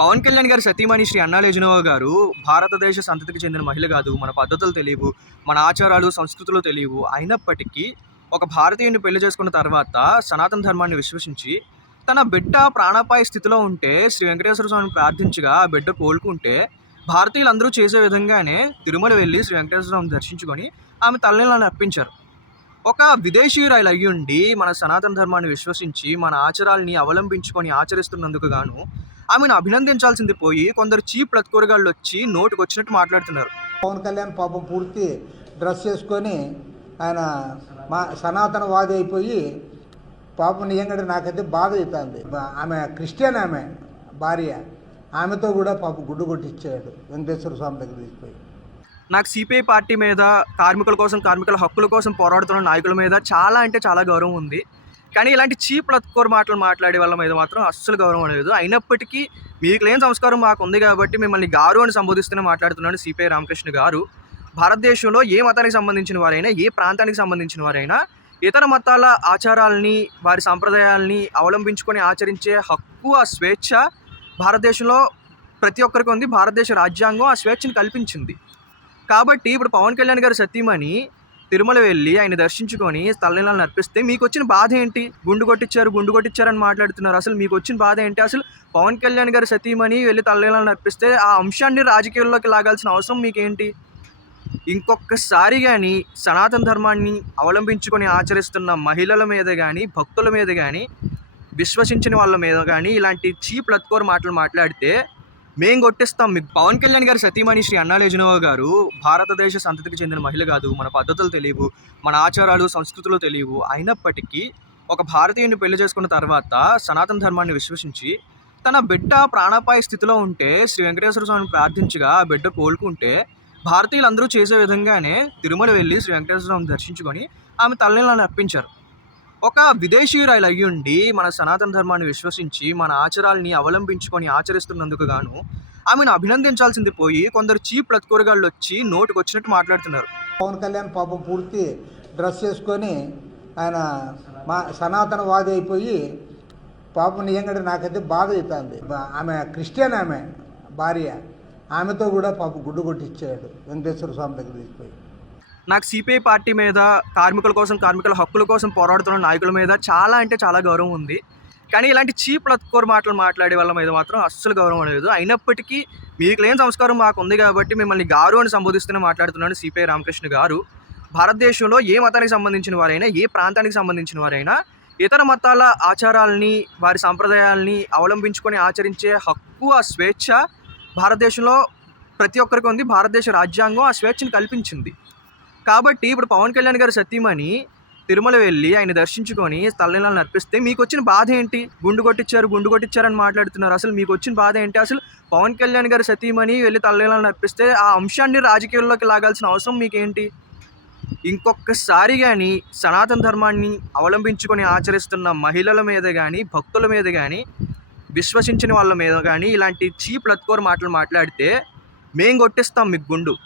పవన్ కళ్యాణ్ గారి సతీమణి శ్రీ అన్నా లెజినోవా గారు భారతదేశ సంతతికి చెందిన మహిళ కాదు. మన పద్ధతులు తెలియవు, మన ఆచారాలు, సంస్కృతులు తెలియవు. అయినప్పటికీ ఒక భారతీయుడిని పెళ్లి చేసుకున్న తర్వాత సనాతన ధర్మాన్ని విశ్వసించి తన బిడ్డ ప్రాణాపాయ స్థితిలో ఉంటే శ్రీ వెంకటేశ్వర స్వామిని ప్రార్థించగా ఆ బిడ్డ కోలుకుంటే భారతీయులందరూ చేసే విధంగానే తిరుమల వెళ్ళి శ్రీ వెంకటేశ్వర స్వామిని దర్శించుకొని ఆమె తల్లిని అర్పించారు. ఒక విదేశీయురాలు అయ్యుండి మన సనాతన ధర్మాన్ని విశ్వసించి మన ఆచారాల్ని అవలంబించుకొని ఆచరిస్తున్నందుకు గాను ఆమెను అభినందించాల్సింది పోయి కొందరు చీప్ లత్కూరగాళ్ళు వచ్చి నోటికి వచ్చినట్టు మాట్లాడుతున్నారు. పవన్ కళ్యాణ్ పాపం పూర్తి డ్రెస్ చేసుకొని ఆయన మా సనాతనవాది అయిపోయి పాపం నిజంగా నాకైతే బాధ అవుతుంది. ఆమె క్రిస్టియన్, ఆమె భార్య, ఆమెతో కూడా పాపం గుడ్డు కొట్టించాడు వెంకటేశ్వర స్వామి దగ్గర తీసుకుపోయి. నాకు సిపిఐ పార్టీ మీద, కార్మికుల కోసం, కార్మికుల హక్కుల కోసం పోరాడుతున్న నాయకుల మీద చాలా అంటే చాలా గౌరవం ఉంది. కానీ ఇలాంటి చీప్ లత్కోర్ మాటలు మాట్లాడే వాళ్ళ మీద మాత్రం అస్సలు గౌరవం లేదు. అయినప్పటికీ మీకు లేని సంస్కారం మాకు ఉంది కాబట్టి మిమ్మల్ని గారు అని సంబోధిస్తూనే మాట్లాడుతున్నాడు సిపిఐ రామకృష్ణ గారు. భారతదేశంలో ఏ మతానికి సంబంధించిన వారైనా, ఏ ప్రాంతానికి సంబంధించిన వారైనా ఇతర మతాల ఆచారాలని, వారి సాంప్రదాయాలని అవలంబించుకొని ఆచరించే హక్కు, ఆ స్వేచ్ఛ భారతదేశంలో ప్రతి ఒక్కరికి ఉంది. భారతదేశ రాజ్యాంగం ఆ స్వేచ్ఛను కల్పించింది. కాబట్టి ఇప్పుడు పవన్ కళ్యాణ్ గారి సతీమణి తిరుమల వెళ్ళి ఆయన దర్శించుకొని తల్లిని అర్పిస్తే మీకు వచ్చిన బాధ ఏంటి? గుండు కొట్టించారని మాట్లాడుతున్నారు. అసలు మీకు వచ్చిన బాధ ఏంటి? అసలు పవన్ కళ్యాణ్ గారి సతీమణి వెళ్ళి తల్లిని అర్పిస్తే ఆ అంశాన్ని రాజకీయాల్లోకి లాగాల్సిన అవసరం మీకేంటి? ఇంకొకసారి కానీ సనాతన ధర్మాన్ని అవలంబించుకొని ఆచరిస్తున్న మహిళల మీద కానీ, భక్తుల మీద కానీ, విశ్వసించిన వాళ్ళ మీద కానీ ఇలాంటి చీప్ లత్కోర్ మాటలు మాట్లాడితే మేం కొట్టిస్తాం మీకు. పవన్ కళ్యాణ్ గారి సతీమణి శ్రీ అన్నా లెజినోవా గారు భారతదేశ సంతతికి చెందిన మహిళ కాదు. మన పద్ధతులు తెలియవు, మన ఆచారాలు, సంస్కృతులు తెలియవు. అయినప్పటికీ ఒక భారతీయుడిని పెళ్లి చేసుకున్న తర్వాత సనాతన ధర్మాన్ని విశ్వసించి తన బిడ్డ ప్రాణాపాయ స్థితిలో ఉంటే శ్రీ వెంకటేశ్వర స్వామిని ప్రార్థించగా ఆ బిడ్డ కోలుకుంటే భారతీయులందరూ చేసే విధంగానే తిరుమల వెళ్ళి శ్రీ వెంకటేశ్వర స్వామిని దర్శించుకొని ఆమె తల్లిని అర్పించారు. ఒక విదేశీయురాలు అయ్యుండి మన సనాతన ధర్మాన్ని విశ్వసించి మన ఆచారాల్ని అవలంబించుకొని ఆచరిస్తున్నందుకు గాను ఆమెను అభినందించాల్సింది పోయి కొందరు చీప్ లత్కూరగాళ్ళు వచ్చి నోటికి వచ్చినట్టు మాట్లాడుతున్నారు. పవన్ కళ్యాణ్ పాపం పూర్తి డ్రెస్ చేసుకొని ఆయన మా సనాతనవాది అయిపోయి పాపం నిజంగా నాకైతే బాధ అవుతుంది. ఆమె క్రిస్టియన్, ఆమె భార్య, ఆమెతో కూడా పాపం గుడ్డు కొట్టించాడు వెంకటేశ్వర స్వామి దగ్గర తీసుకుపోయి. నాకు సిపిఐ పార్టీ మీద, కార్మికుల కోసం, కార్మికుల హక్కుల కోసం పోరాడుతున్న నాయకుల మీద చాలా అంటే చాలా గౌరవం ఉంది. కానీ ఇలాంటి చీప్ లత్కోర్ మాటలు మాట్లాడే వాళ్ళ మీద మాత్రం అస్సలు గౌరవం లేదు. అయినప్పటికీ మీకు లేని సంస్కారం మాకు ఉంది కాబట్టి మిమ్మల్ని గారు అని సంబోధిస్తూనే మాట్లాడుతున్నాడు సిపిఐ రామకృష్ణ గారు. భారతదేశంలో ఏ మతానికి సంబంధించిన వారైనా, ఏ ప్రాంతానికి సంబంధించిన వారైనా ఇతర మతాల ఆచారాలని, వారి సాంప్రదాయాలని అవలంబించుకొని ఆచరించే హక్కు, ఆ స్వేచ్ఛ భారతదేశంలో ప్రతి ఒక్కరికి ఉంది. భారతదేశ రాజ్యాంగం ఆ స్వేచ్ఛను కల్పించింది. కాబట్టి ఇప్పుడు పవన్ కళ్యాణ్ గారి సతీమణి తిరుమల వెళ్ళి ఆయన దర్శించుకొని తల్లిని అర్పిస్తే మీకు వచ్చిన బాధ ఏంటి? గుండు కొట్టించారని మాట్లాడుతున్నారు. అసలు మీకు వచ్చిన బాధ ఏంటి? అసలు పవన్ కళ్యాణ్ గారి సతీమణి వెళ్ళి తల్లిని అర్పిస్తే ఆ అంశాన్ని రాజకీయాల్లోకి లాగాల్సిన అవసరం మీకేంటి? ఇంకొకసారి కానీ సనాతన ధర్మాన్ని అవలంబించుకొని ఆచరిస్తున్న మహిళల మీద కానీ, భక్తుల మీద కానీ, విశ్వసించిన వాళ్ళ మీద కానీ ఇలాంటి చీప్ లత్కోర్ మాటలు మాట్లాడితే మేం కొట్టిస్తాం మీకు గుండు.